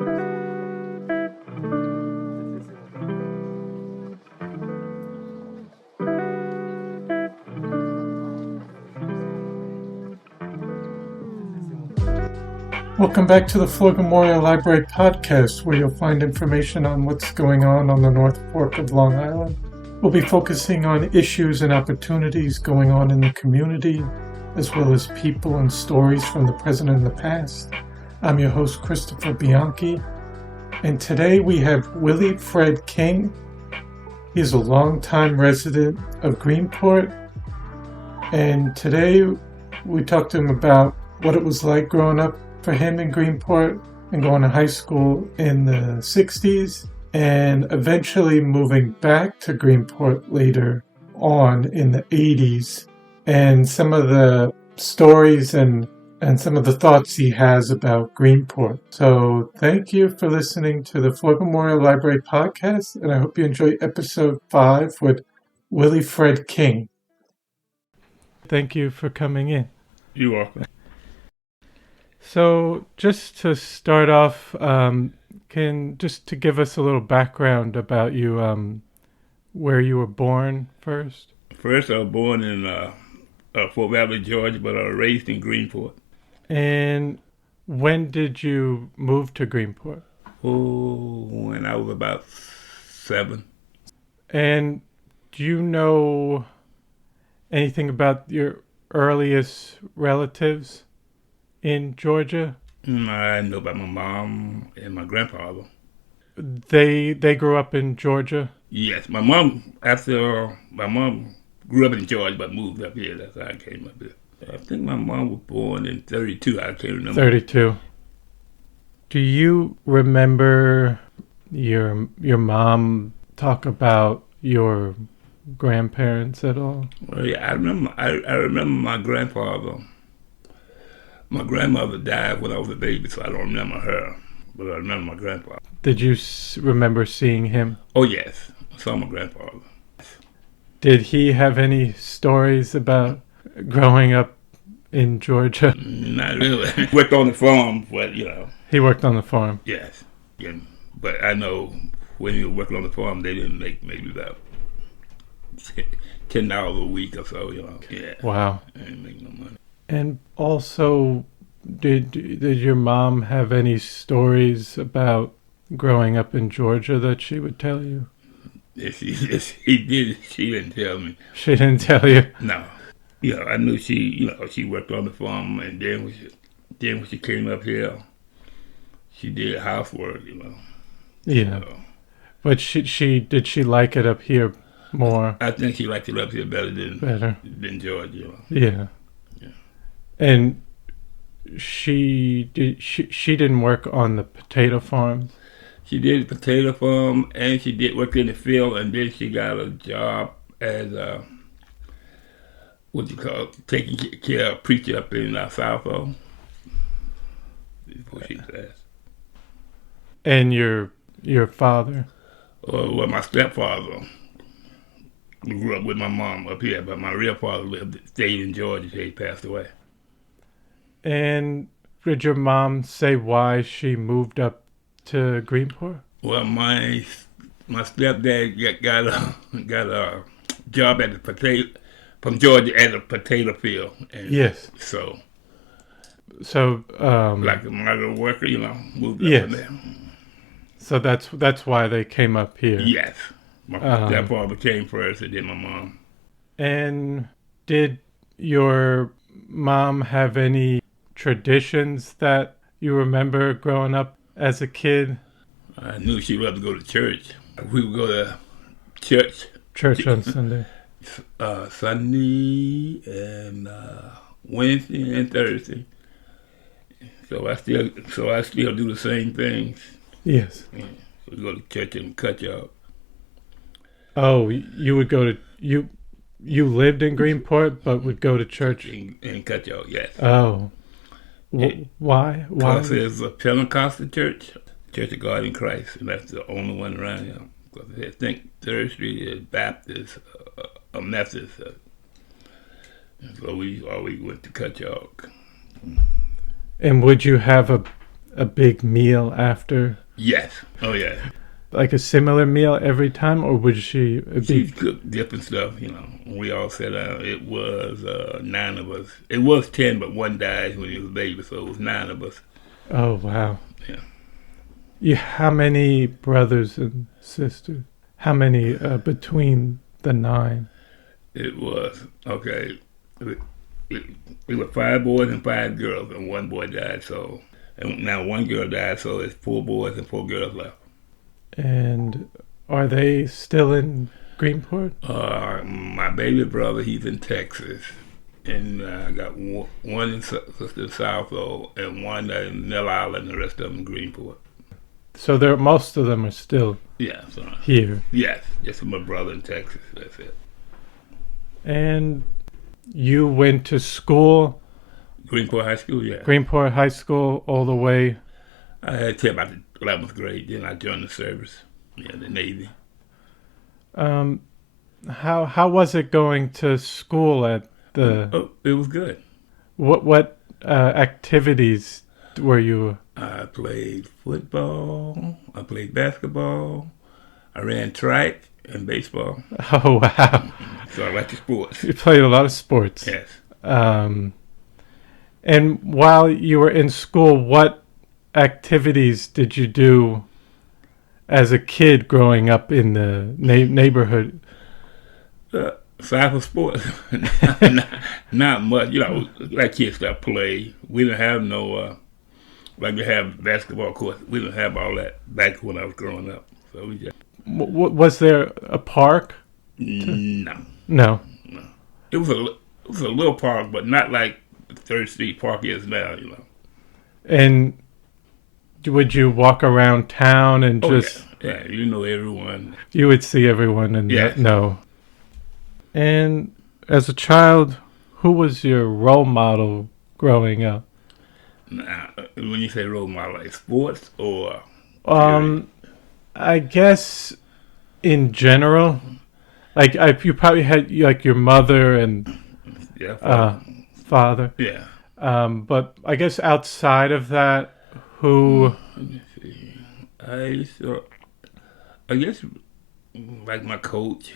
Welcome back to the Floyd Memorial Library podcast, where you'll find information on what's going on the North Fork of Long Island. We'll be focusing on issues and opportunities going on in the community, as well as people and stories from the present and the past. I'm your host, Christopher Bianchi, and today we have Willie Fred King. He's a longtime resident of Greenport, and today we talked to him about what it was like growing up for him in Greenport and going to high school in the 60s and eventually moving back to Greenport later on in the 80s, and some of the stories and some of the thoughts he has about Greenport. So thank you for listening to the Floyd Memorial Library podcast, and I hope you enjoy episode 5 with Willie Fred King. Thank you for coming in. You're welcome. So just to start off, to give us a little background about you, where you were born first? First, I was born in Fort Valley, Georgia, but I was raised in Greenport. And when did you move to Greenport? Oh, when I was about 7. And do you know anything about your earliest relatives in Georgia? I know about my mom and my grandfather. They grew up in Georgia? Yes, my mom grew up in Georgia but moved up here. That's how I came up here. I think my mom was born in 32. I can't remember. 32. Do you remember your mom talk about your grandparents at all? Well, yeah, I remember my grandfather. My grandmother died when I was a baby, so I don't remember her, but I remember my grandfather. Did you remember seeing him? Oh, yes. I saw my grandfather. Did he have any stories about growing up in Georgia? Not really. He worked on the farm, but, He worked on the farm? Yes. Yeah. But I know when he was working on the farm, they didn't make maybe about $10 a week or so, Yeah. Wow. They didn't make no money. And also, did your mom have any stories about growing up in Georgia that she would tell you? Yes, he did. She didn't tell me. She didn't tell you? No. I knew she worked on the farm, and then when she came up here, she did housework, Yeah. So, but did she like it up here more? I think she liked it up here better than Georgia. Yeah. And she didn't work on the potato farms? She did the potato farm, and she did work in the field, and then she got a job as taking care of preacher up in Southall. Before she passed. And your father? Well, my stepfather grew up with my mom up here, but my real father stayed in Georgia until he passed away. And did your mom say why she moved up to Greenport? Well, my stepdad got a job at from Georgia at a potato field. And yes. So like a migrant worker, moved up in there. So that's why they came up here. Yes. My stepfather came first, and then my mom. And did your mom have any traditions that you remember growing up as a kid? I knew she loved to go to church. We would go to church. Church on Sunday. Sunday and Wednesday and Thursday. So I still do the same things. Yes. Yeah. So we go to church and cut y'all. Oh, you would go to you lived in Greenport, but would go to church in cut y'all. Yes. Oh. Why? Because there's a Pentecostal church, Church of God in Christ, and that's the only one around here. Because I think 3rd Street is Baptist, a Methodist. So we always went to Cutchalk. And would you have a big meal after? Yes. Oh yeah. Like a similar meal every time, or would she She be? cooked different stuff, We all sat down. It was 9 of us. It was 10, but one died when he was a baby, so it was 9 of us. Oh wow! Yeah. How many brothers and sisters? How many between the 9? It was okay. It, it, it was 5 boys and 5 girls, and one boy died. So, and now one girl died, so it's 4 boys and 4 girls left. And are they still in Greenport? My baby brother, he's in Texas, and I got one in South and one in Mill Island, and the rest of them in Greenport. So most of them are still here. Yes, just my brother in Texas. That's it. And you went to school? Greenport High School, yeah. Greenport High School all the way? I had to about the 11th grade, then I joined the service, the Navy. How was it going to school at the? Oh, it was good. What activities were you? I played football. I played basketball. I ran track and baseball. Oh wow! So I like the sports. You played a lot of sports. Yes. And while you were in school, what activities did you do as a kid growing up in the neighborhood? Aside from sports, not much. Like kids that play. We didn't have no, like we have basketball court. We didn't have all that back when I was growing up. So we just. Was there a park? No. It was a little park, but not like the 3rd Street Park is now. And would you walk around town and just? Yeah, you know everyone. You would see everyone and know. And as a child, who was your role model growing up? Now, when you say role model, like sports or? I guess in general, like you probably had like your mother and father. Yeah. But I guess outside of that, who? Let me see. I guess like my coach,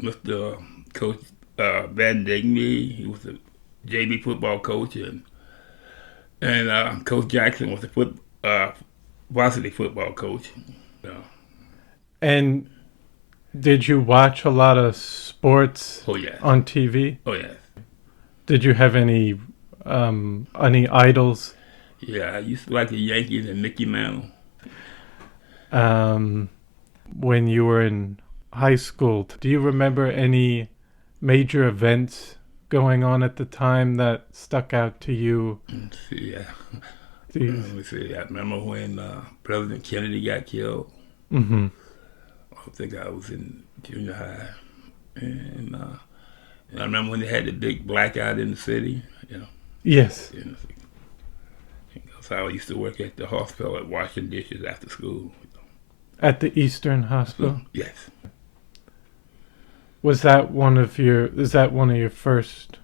Mr. Coach Van Digny. He was the JV football coach, and Coach Jackson was the varsity football coach. And did you watch a lot of sports on TV? Oh, yes. Did you have any idols? Yeah, I used to like the Yankees and Mickey Mantle. When you were in high school, do you remember any major events going on at the time that stuck out to you? Let's see, Let me see. I remember when President Kennedy got killed. Mm-hmm. I think I was in junior high. And I remember when they had the big blackout in the city. Yes. So I used to work at the hospital at washing dishes after school. At the Eastern Hospital? Yes. Is that one of your first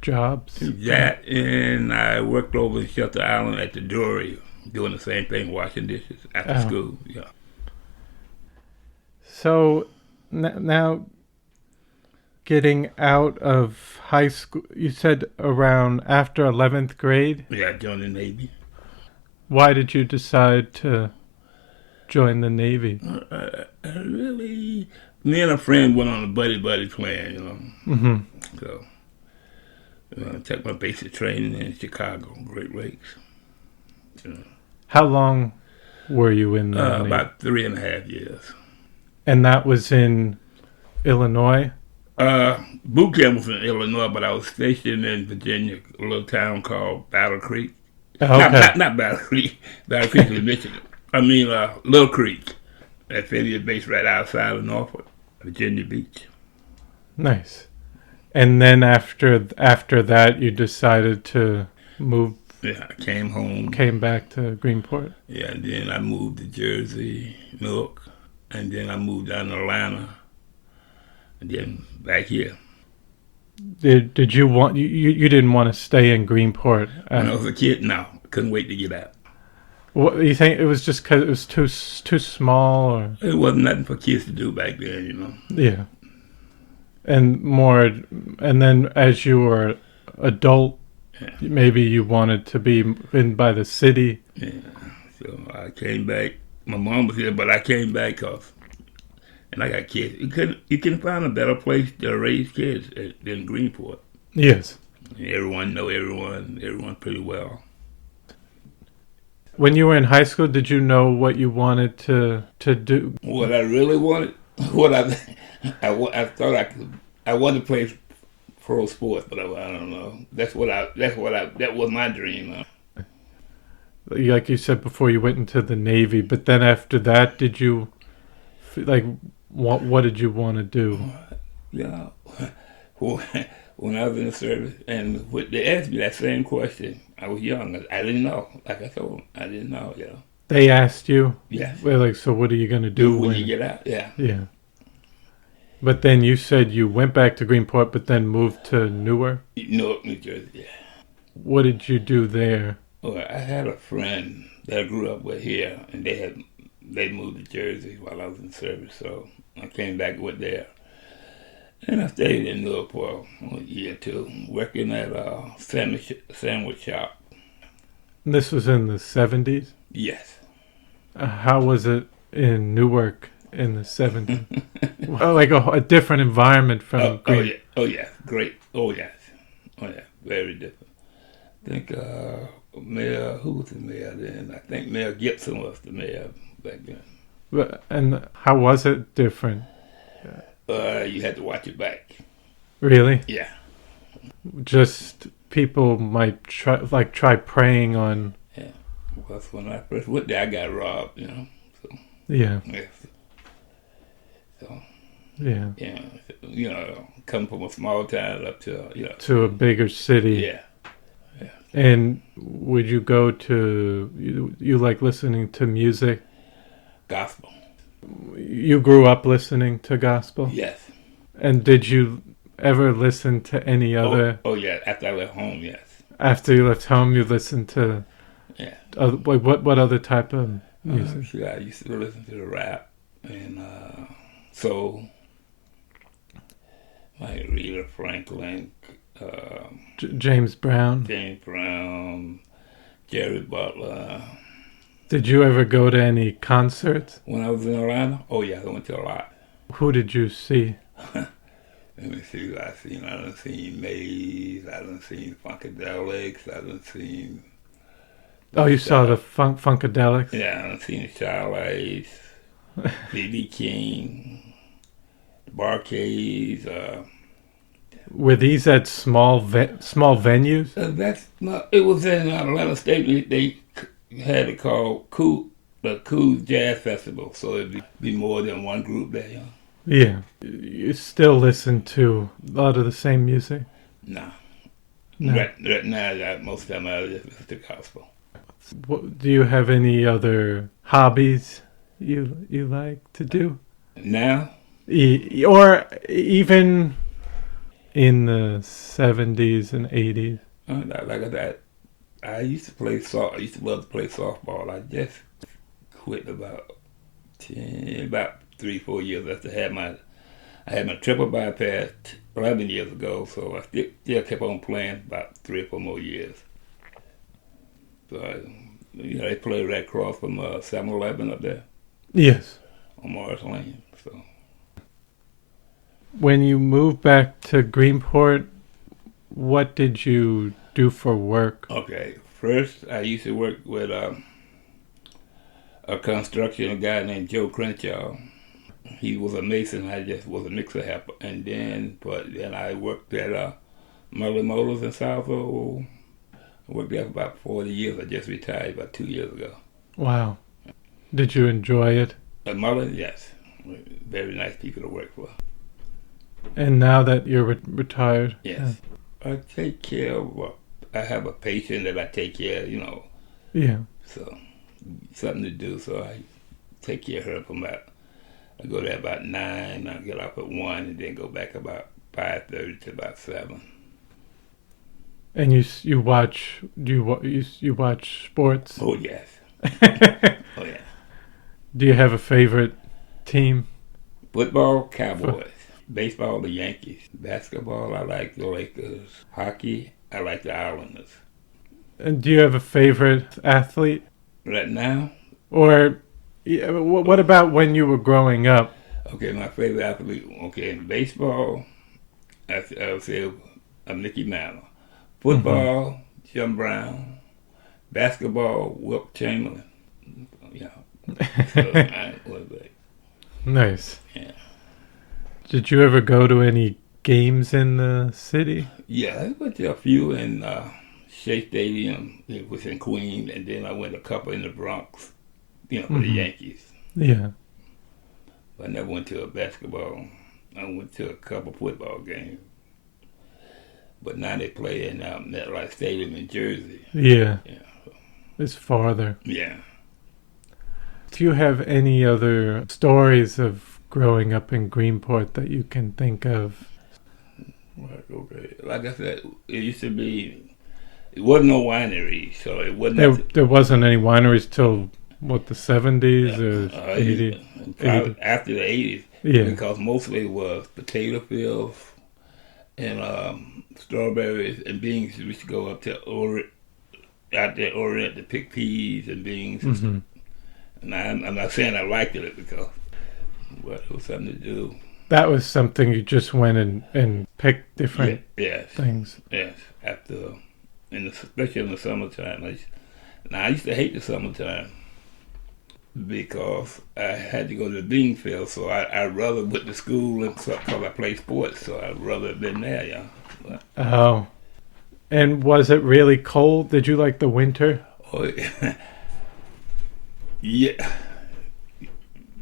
jobs? That, and I worked over in Shelter Island at the Dory, doing the same thing, washing dishes after school. Yeah. So now, getting out of high school, you said around after 11th grade? Yeah, I joined the Navy. Why did you decide to join the Navy? Really, me and a friend went on a buddy plan, Mm-hmm. So I took my basic training in Chicago, Great Lakes. How long were you in the Navy? About 3.5 years. And that was in Illinois? Boot camp was in Illinois, but I was stationed in Virginia, a little town called Battle Creek. Okay. Not Battle Creek. Battle Creek is Michigan. I mean, Little Creek. That city is based right outside of Norfolk, Virginia Beach. Nice. And then after that, you decided to move. Yeah, I came home. Came back to Greenport. Yeah, and then I moved to Jersey, Newark, and then I moved down to Atlanta, and then back here. Did you want you didn't want to stay in Greenport? When I was a kid, no, couldn't wait to get out. What you think it was just because it was too small, or It wasn't nothing for kids to do back then, you know. yeah, and more, and then as you were adult, Yeah. maybe you wanted to be in by the city. Yeah. So I came back. My mom was here, but I came back because, and I got kids. You can find a better place to raise kids than Greenport. Yes. Everyone know everyone pretty well. When you were in high school, did you know what you wanted to do? What I really wanted, what I thought I wanted to play pro sports, but I don't know. That was my dream. Like you said before, you went into the Navy, but then after that, did you like what did you want to do? Yeah. When I was in the service, and they asked me that same question, I was young. I didn't know. Like I told them, I didn't know. They asked you, Yes. well, like, so what are you gonna Do do when you get out? Yeah. Yeah. But then you said you went back to Greenport, but then moved to Newark. Newark, New Jersey. Yeah. What did you do there? Well, I had a friend that I grew up with here, and they moved to Jersey while I was in service, so I came back with there. And I stayed in Newark for a year or two, working at a sandwich shop. This was in the 70s. Yes. How was it in Newark in the 70s? Like a different environment from Oh yeah. Oh yeah. Great. Oh yes. Oh yeah. Very different. I think Mayor, who was the mayor then? I think Mayor Gibson was the mayor back then. And how was it different? You had to watch it back. Really? Yeah. Just people might try preying on. Yeah. Because when I first went there, I got robbed. So Yeah. yes. So Yeah. come from a small town up to To a bigger city. Yeah. And would you go to you like listening to music? Gospel. You grew up listening to gospel? Yes. And did you ever listen to any other? Oh yeah. After I left home, yes. After you left home, you listened to. Yeah. Like what other type of music? I used to listen to the rap and soul, like Rita Franklin, James Brown. James Brown, Jerry Butler. Did you ever go to any concerts? When I was in Atlanta, oh yeah, I went to a lot. Who did you see? Let me see who I seen. I done seen Maze. I done seen Funkadelics. I done seen. Oh, you saw the Funkadelics? Yeah, I done seen the Child Ace, B.B. King, the Barcades. Were these at small venues? That's not. It was in Atlanta State. They had it called the Cool Jazz Festival. So it'd be more than one group there. Yeah. You still listen to a lot of the same music? Nah. No. Right now, most of the time I just listen to gospel. Do you have any other hobbies you like to do? Now? Or even in the 70s and 80s? Like I used to play I used to love to play softball. I just quit about 3-4 years after I had my triple bypass 11 years ago, so I still kept on playing about 3 or 4 more years. So they play right across from 7-Eleven up there. Yes. On Morris Lane. So when you moved back to Greenport, what did you do for work? Okay, first I used to work with a construction guy named Joe Crenshaw. He was a mason. I just was a mixer helper, and then I worked at Merlin Motors in Southfield. I worked there for about 40 years. I just retired about 2 years ago. Wow. Did you enjoy it? At Merlin, yes. Very nice people to work for. And now that you're retired? Yes. I take care of, I have a patient that I take care of, Yeah. So, something to do. So I take care of her from I go there about 9, I get off at 1, and then go back about 5:30 to about 7. And you watch? Do you watch sports? Oh yes. Oh yeah. Do you have a favorite team? Football, Cowboys. Baseball, the Yankees. Basketball, I like the Lakers. Hockey, I like the Islanders. And do you have a favorite athlete? Right now, Or what about when you were growing up? okay, my favorite athlete. Okay, in baseball, I would say Mickey Mantle. Hmm. Football, Jim Brown. Basketball, Wilt Chamberlain. Yeah. So I was like, Nice. yeah. Did you ever go to any games in the city? Yeah, I went to a few in Shea Stadium, it was in Queens, and then I went a couple in the Bronx, for the Hmm. Yankees. Yeah. But I never went to a basketball. I went to a couple football games. But now they play in MetLife Stadium in Jersey. Yeah. Yeah. It's farther. Yeah. Do you have any other stories of growing up in Greenport that you can think of? Right, okay. Like I said, it used to be, it wasn't no winery, so it wasn't There wasn't any wineries till, what, the 70s or 80? probably after the 80s. Yeah. Because mostly it was potato fields and strawberries and beans. We used to go up to out there Orient to pick peas and beans. Hmm. And I'm not saying I liked it because it was something to do. That was something you just went and picked different Yes, things. yes. After, especially in the summertime. I used to hate the summertime because I had to go to the bean field, so I'd rather went to school and because I played sports, so I'd rather have been there, yeah. But, Oh. And was it really cold? Did you like the winter? oh, yeah,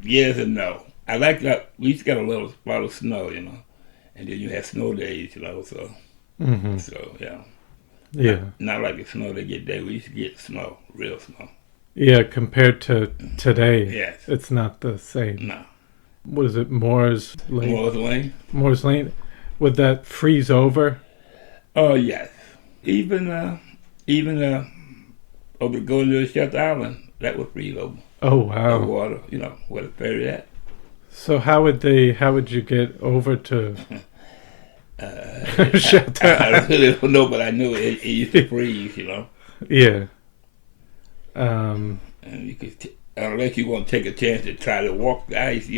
yes and no. I like that. We used to get a lot of snow, and then you had snow days, so Hmm. so yeah. Yeah. Not like the snow they get there. We used to get snow, real snow. Yeah, compared to today, Yes. it's not the same. No. What is it, Moore's Lane? Moore's Lane? Moore's Lane? Would that freeze over? Oh yes. Even over going to Shelter Island, that would freeze over. Oh, The wow. water, where the ferry at. So how would you get over to I Shelter? really don't know, but I knew it used to freeze, Yeah. And you could, unless you want to take a chance to try to walk the ice,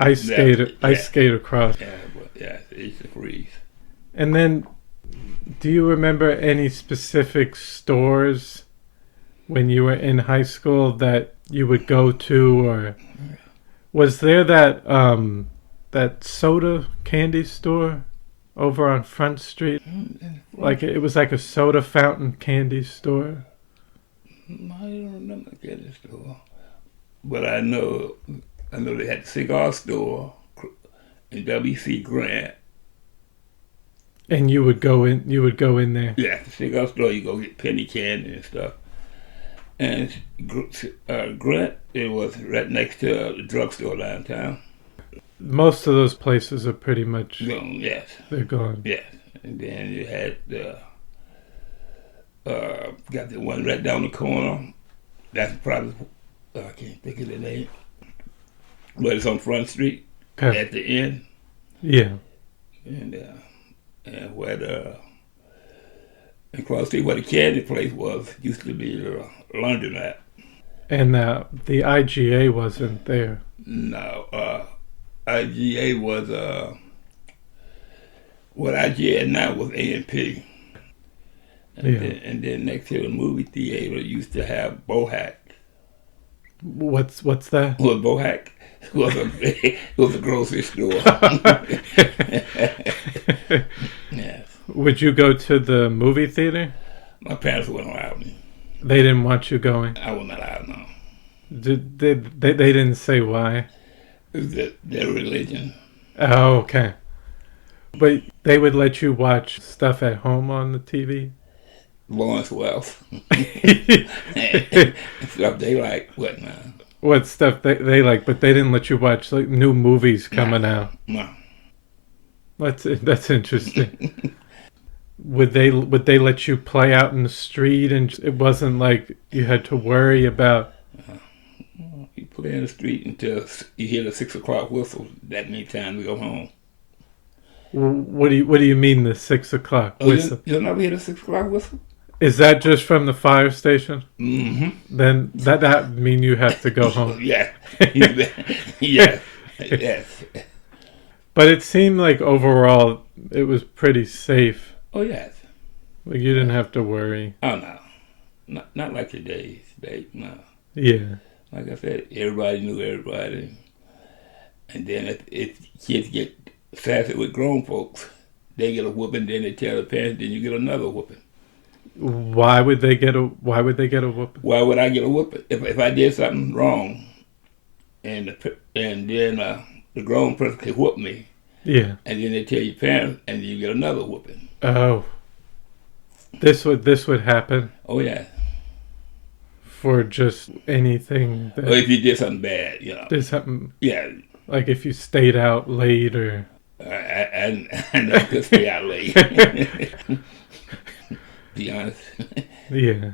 Ice skate across. Yeah, but yeah, it used to freeze. And then, do you remember any specific stores when you were in high school that you would go to, or was there that soda candy store over on Front Street? Like it was like a soda fountain candy store. I don't remember the candy store, but I know they had the cigar store in W.C. Grant. And you would go in there. Yeah, the cigar store, you go get penny candy and stuff. And Grant, it was right next to the drugstore downtown. Most of those places are pretty much Yes, they're gone. yes. And then you had got the one right down the corner. That's probably, I can't think of the name. But it's on Front Street Okay. at the end. Yeah. And where and across the street where the candy place was used to be the laundromat. And the IGA wasn't there. No, IGA was what IGA now was A&P. And then next to the movie theater used to have Bohack. What's that? Well, Bohack was a grocery store. Yes. Would you go to the movie theater? My parents wouldn't allow me. They didn't want you going. I wasn't allowed, no. They didn't say why? It was their religion. Oh, okay. But they would let you watch stuff at home on the TV? Lawrence Wells. Stuff they like, what now? What stuff they like, but they didn't let you watch like new movies coming out. No. That's interesting. Would they let you play out in the street, and it wasn't like you had to worry about? You play in the street until you hear the 6 o'clock whistle. That means time to go home. What do you mean the 6 o'clock Oh, whistle? you'll never hear the 6 o'clock whistle? Is that just from the fire station? Mm-hmm. Then that mean you have to go home. Yeah. Yes. Yes. But it seemed like overall it was pretty safe. Oh, yes. Like you didn't have to worry. Oh, no. Not like today's. No. Yeah. Like I said, everybody knew everybody. And then if kids get sassy with grown folks, they get a whooping, then they tell the parents, then you get another whooping. Why would they get a whooping? Why would I get a whooping? If I did something wrong and then the grown person could whoop me, Yeah. and then they tell your parents, and then you get another whooping. Oh. This would happen Oh, yeah. for just anything Or if you did something bad, did something, Yeah. like if you stayed out late or I never could stay out late. Be honest. yeah.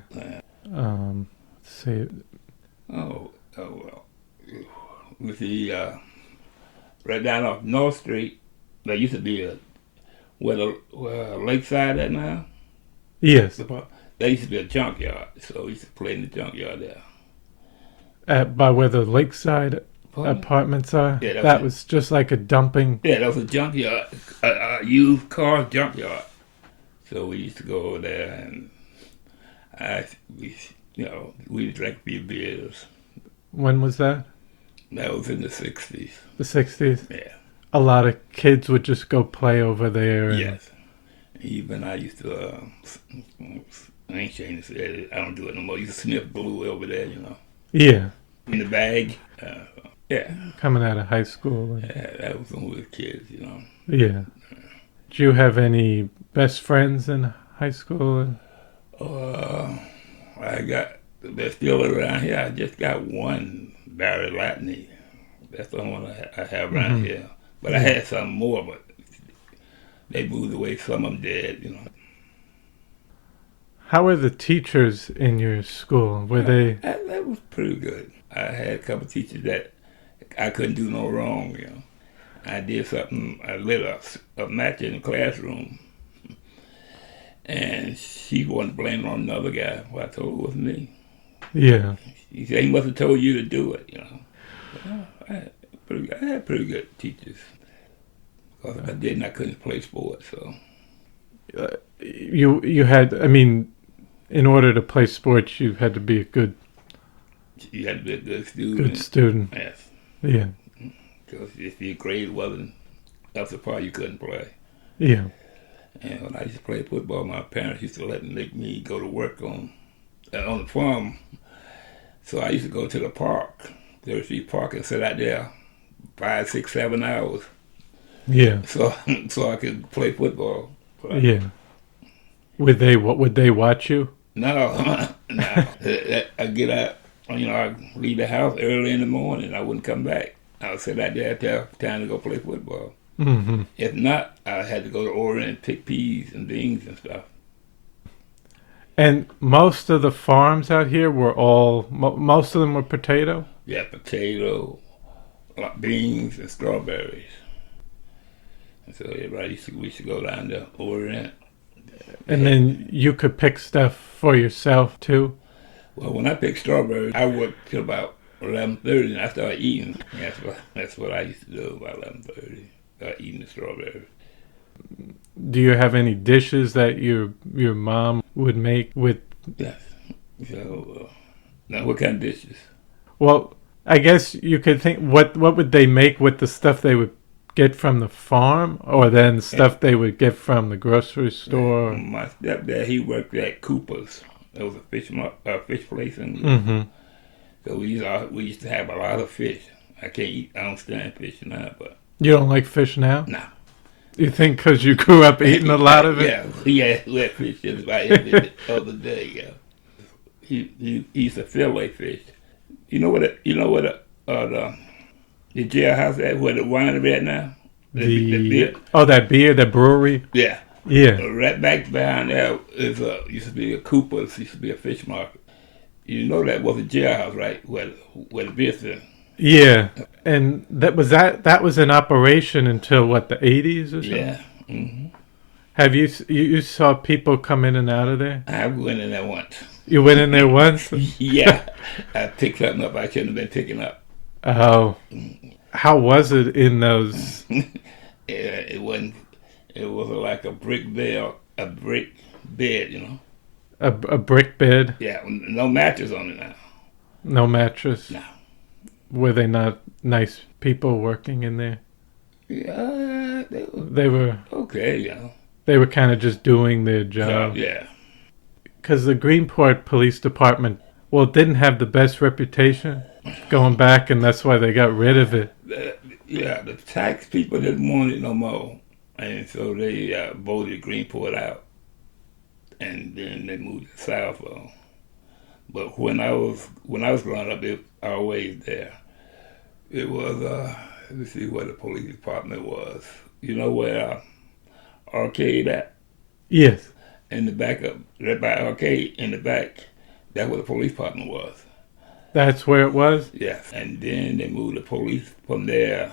See. Oh well. With the right down off North Street, there used to be where the lakeside at now. Yes. There used to be a junkyard, so we used to play in the junkyard there. By where the lakeside apartments are. Yeah, that was just like a dumping. Yeah, that was a junkyard, a used car junkyard. So we used to go over there, and we drank a few beers. When was that? That was in the 60s. The 60s? Yeah. A lot of kids would just go play over there. Yes. Even I used to, I ain't changed it. I don't do it no more. I used to sniff glue over there, Yeah. In the bag. Yeah. Coming out of high school. Yeah, that was when we were kids, Yeah. Did you have any best friends in high school? They're still around here. I just got one, Barry Latney. That's the only one I have around here. But I had some more, but they moved away. Some of them dead, How were the teachers in your school? Were they? That was pretty good. I had a couple of teachers that I couldn't do no wrong, I did something, I lit a match in the classroom, and she wanted to blame it on another guy. Well, I told her it wasn't me. Yeah. He said he must have told you to do it, Well, I had pretty good teachers. Because if I didn't, I couldn't play sports, so. You had, I mean, in order to play sports, you had to be a good. You had to be a good student. Good student. Yes. Yeah. Because if your grade wasn't up to par, you couldn't play. Yeah. And when I used to play football, my parents used to let me go to work on the farm. So I used to go to the park, 30th Street Park, and sit out there 5, 6, 7 hours. Yeah. So I could play football. Yeah. Would they watch you? No, no. I get out, I leave the house early in the morning. I wouldn't come back. I would sit out there until time to go play football. Mm-hmm. If not, I had to go to Orion and pick peas and beans and stuff. And most of the farms out here were most of them were potato? Yeah, potato, beans, and strawberries. And so everybody we used to go down to Orion. And then you could pick stuff for yourself too? Well, when I picked strawberries, I worked till about 11:30, and I started eating. That's what I used to do about 11:30. Start eating the strawberries. Do you have any dishes that your mom would make with? Yes. So now, what kind of dishes? Well, I guess you could think what would they make with the stuff they would get from the farm, or then stuff they would get from the grocery store? My stepdad, he worked at Cooper's. There was a fish place, and so we used to have a lot of fish. I don't stand fish now, but you don't like fish now? No. You think because you grew up eating a lot of it? Yeah, we had fish just about every other day. Yeah, he used to fillet fish. You know what the jailhouse at where the winery at now? The beer. Oh, that beer, that brewery. Yeah, Yeah. Right back behind there is used to be a Cooper's, used to be a fish market. You know that was a jailhouse, right? Where the business. Yeah. And that was in operation until what, the 80s or Yeah. something? Hmm. Have you saw people come in and out of there? I went in there once. You went in there once? Yeah, I picked something up I shouldn't have been picking up. Oh. How was it in those Yeah, it wasn't. It was like a brick bed, you know. a brick bed, Yeah, no mattress on it now. no mattress? No. Were they not nice people working in there? Yeah, they were They were okay, you know. they were kind of just doing their So job. yeah, Because the Greenport Police Department, well, it didn't have the best reputation going back, and that's why they got rid of it. the tax people didn't want it no more, and so they voted Greenport out, and then they moved it south. But when I was growing up, it was always there. It was let me see where the police department was. You know where Arcade at? Yes, In the back of right by Arcade in the back. That's where the police department was. that's where it was. Yes. And then they moved the police from there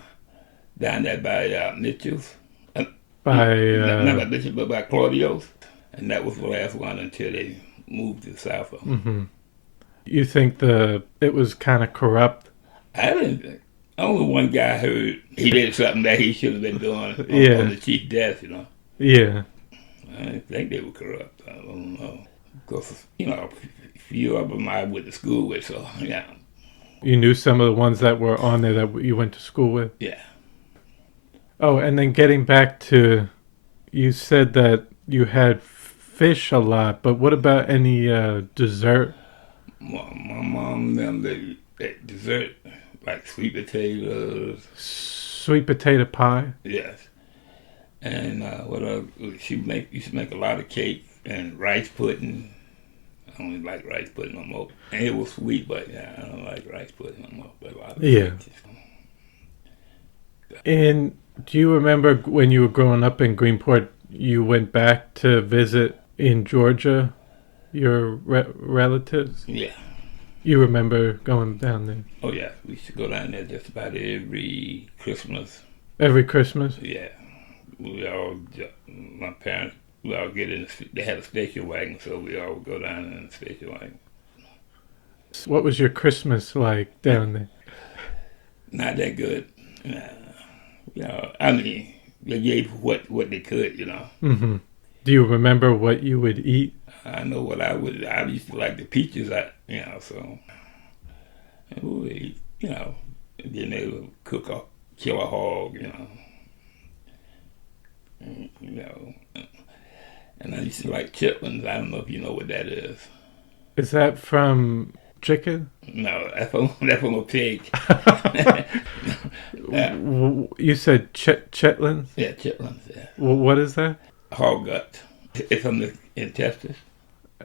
down there by Mitchell's. By Not by Mitchell, but by Claudio's. And that was the last one until they moved to South. hmm You think it was kind of corrupt? I didn't think. Only one guy heard he did something that he should have been doing on the chief desk, you know. Yeah. I didn't think they were corrupt. I don't know. Because, a few of them I went to school with, so, yeah. You knew some of the ones that were on there that you went to school with? Yeah. Oh, and then getting back to, you said that you had fish a lot, but what about any dessert? My mom, them, they dessert, like sweet potatoes. Sweet potato pie? Yes. And what else? Used to make a lot of cake and rice pudding. I don't even like rice pudding no more. And it was sweet, but yeah, I don't like rice pudding no more. But a lot of cakes. And do you remember when you were growing up in Greenport, you went back to visit in Georgia your relatives? Yeah. You remember going down there Oh yeah, we used to go down there just about every Christmas. every Christmas? Yeah. My parents, we all get in. They had a station wagon, so we all would go down in the station wagon. What was your Christmas like down there? Not that good. I mean, they gave what they could, hmm Do you remember what you would eat? I know what I would. I used to like the peaches, so and we would eat, and then they would kill a hog, and I used to like chitlins. I don't know if you know what that is. Is that from chicken? No, that's from a pig. You said chitlins? Yeah, chitlins. Yeah, What is that? hog gut. It's from the intestines.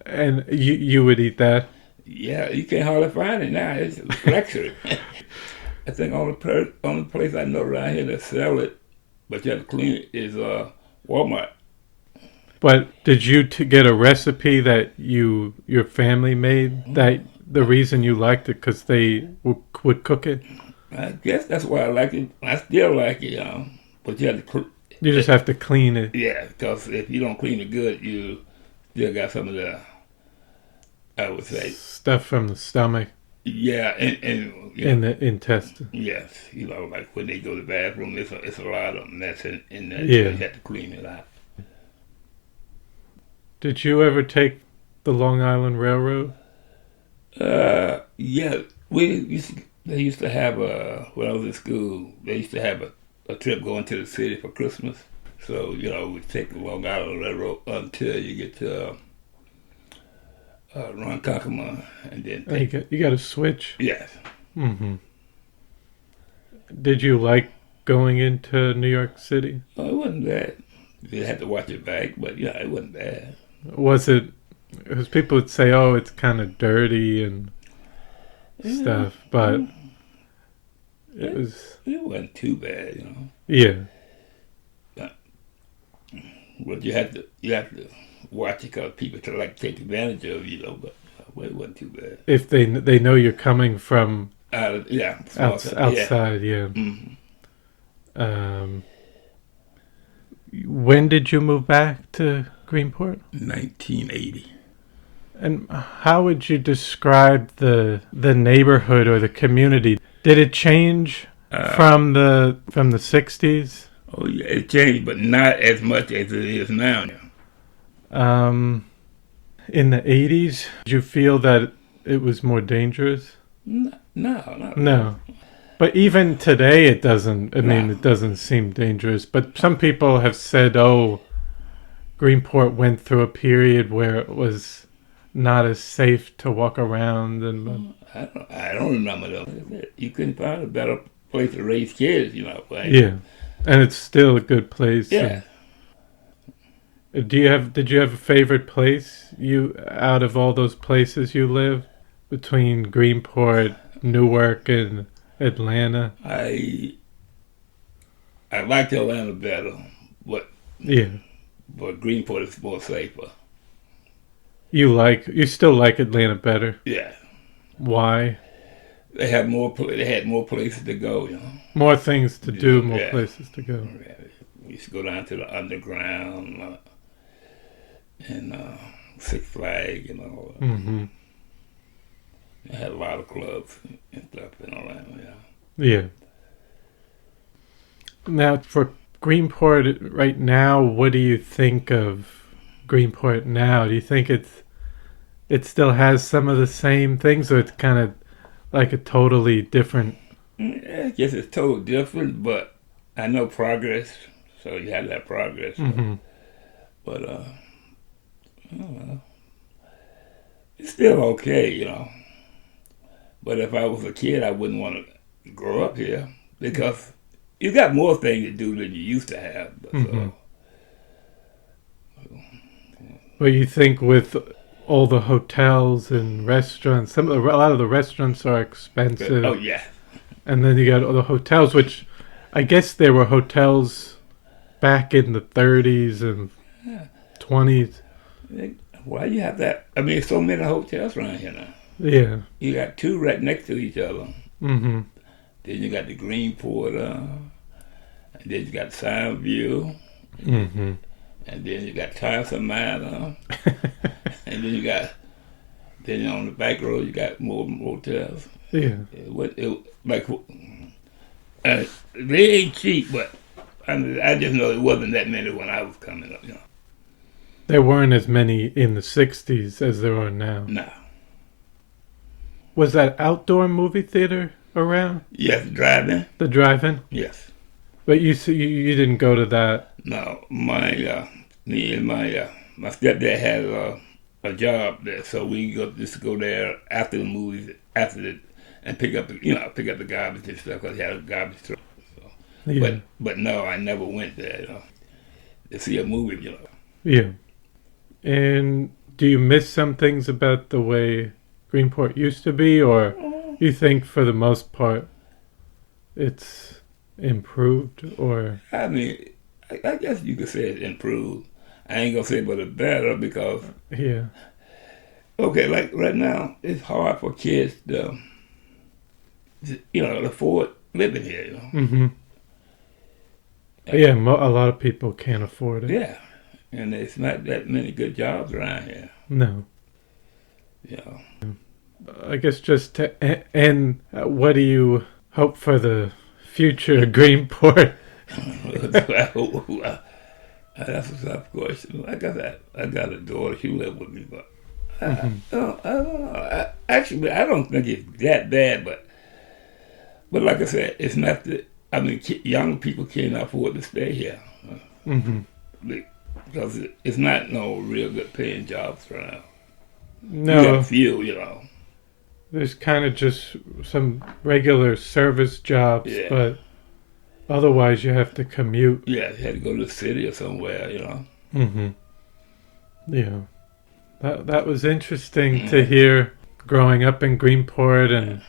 And you would eat that? Yeah, you can't hardly find it now. It's luxury. I think only place I know around here that sell it, but you have to clean it, is Walmart. But did you get a recipe that your family made, that the reason you liked it because they would cook it? I guess that's why I like it. I still like it, but you have to. You just have to clean it. Yeah, because if you don't clean it good, you still got some of the, I would say, Stuff from the stomach yeah, and in the intestine. yes, like when they go to the bathroom, it's a lot of them that's in there. Yeah. So you have to clean it out. Did you ever take the Long Island Railroad? Yeah, they used to have when I was in school, they used to have a trip going to the city for Christmas. So, we'd take the Long Island Railroad until you get to Ronkonkoma, and then You got to switch. yes. hmm Did you like going into New York City? Oh, it wasn't bad. You had to watch it back, but yeah, it wasn't bad. Was it? Because people would say, "Oh, it's kind of dirty and stuff," but it was. It wasn't too bad, Yeah. But you have to watch it because people try to like take advantage of you, but it wasn't too bad. If they know you're coming from Yeah, outside, yeah. Mm-hmm. Um, when did you move back to Greenport? 1980. And how would you describe the neighborhood or the community? Did it change from the 60s? Oh yeah, it changed, but not as much as it is now. In the 80s, did you feel that it was more dangerous? No, not No. really. But even today, it doesn't. I mean, No. it doesn't seem dangerous. But some people have said, "Oh, Greenport went through a period where it was not as safe to walk around." And I don't remember though. You couldn't find a better place to raise kids, Right? yeah, and it's still a good place. Yeah. And did you have a favorite place out of all those places you live between Greenport, Newark, and Atlanta? I liked Atlanta better, but Yeah. but Greenport is more safer. You still like Atlanta better? Yeah. Why? They had more places to go, More things to do, more Yeah. places to go. Yeah. We used to go down to the underground and Six Flags, Mm-hmm. They had a lot of clubs and stuff in Atlanta, Yeah. Now, for Greenport right now, what do you think of Greenport now? Do you think it still has some of the same things, or it's kind of like a totally different? I guess it's totally different, but I know progress, so you have that progress. Mm-hmm. But I don't know. It's still okay, But if I was a kid, I wouldn't want to grow up here because you got more things to do than you used to have. Mm-hmm. Well, you think with all the hotels and restaurants, a lot of the restaurants are expensive. Oh yeah. And then you got all the hotels, which I guess there were hotels back in the 30s and 20s. Why you have that? I mean, so many hotels around here now. Yeah. You got two right next to each other. Mm-hmm. Then you got the Greenport, and then you got Soundview, Mm-hmm. and then you got Tyson Manor, and then on the back road you got more hotels. Yeah. They ain't cheap, but I just know it wasn't that many when I was coming up. There weren't as many in the 60s as there are now. No. Was that outdoor movie theater around? Yes, driving. The drive-in? Yes. But you didn't go to that? No, me and my stepdad had a job there, so we used to go there after the movies, and pick up the garbage and stuff because he had a garbage truck. So. Yeah. But no, I never went there, to see a movie, Yeah. And do you miss some things about the way Greenport used to be, or you think for the most part it's improved? Or I mean, I guess you could say it's improved. I ain't gonna say but it's better because yeah. Okay, like right now it's hard for kids to afford living here. Mm-hmm. Yeah, a lot of people can't afford it. Yeah, and there's not that many good jobs around here. No. Yeah. I guess just to end, what do you hope for the future of Greenport? That's a tough question. Like I said, I got a daughter. She lives with me, but I don't know. Actually, I don't think it's that bad, but like I said, it's not that. I mean, young people can't afford to stay here because it's not no real good paying jobs right now. No. You got a few, There's kind of just some regular service jobs, Yeah. but otherwise you have to commute. Yeah, you had to go to the city or somewhere, Mm-hmm. Yeah. That was interesting to hear growing up in Greenport, and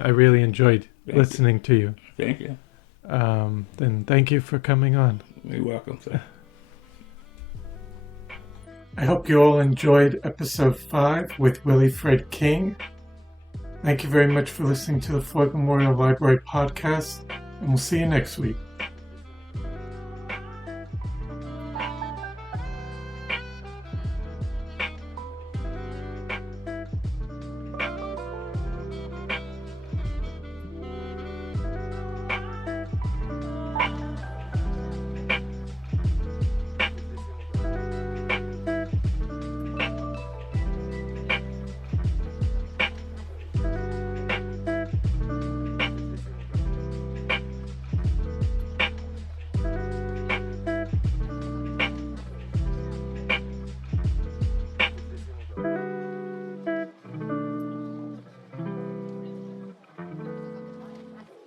I really enjoyed listening to you. Thank you. Then thank you for coming on. You're welcome, sir. I hope you all enjoyed episode 5 with Willie Fred King. Thank you very much for listening to the Floyd Memorial Library podcast, and we'll see you next week.